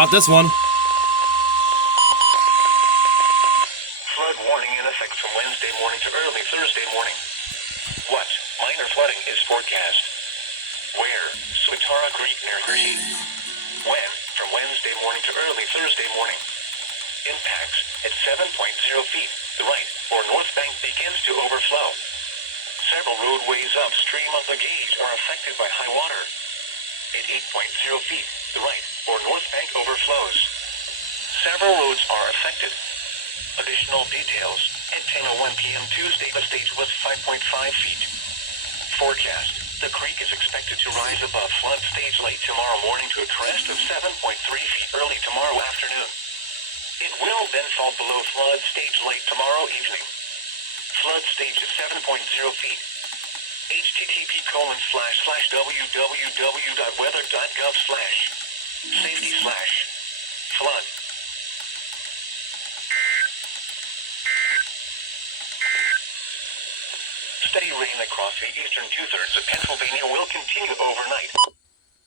Caught this one. Flood warning in effect from Wednesday morning to early Thursday morning. What? Minor flooding is forecast. Where? Swatara Creek near Hershey. When? From Wednesday morning to early Thursday morning. Impacts at 7.0 feet. The right or north bank begins to overflow. Several roadways upstream of the gauge are affected by high water. At 8.0 feet, the right or north bank overflows. Several roads are affected. Additional details. At 10:01 p.m. Tuesday, the stage was 5.5 feet. Forecast. The creek is expected to rise above flood stage late tomorrow morning to a crest of 7.3 feet early tomorrow afternoon. It will then fall below flood stage late tomorrow evening. Flood stage is 7.0 feet. http://www.weather.gov/safety/flood. Steady rain across the eastern two-thirds of Pennsylvania will continue overnight.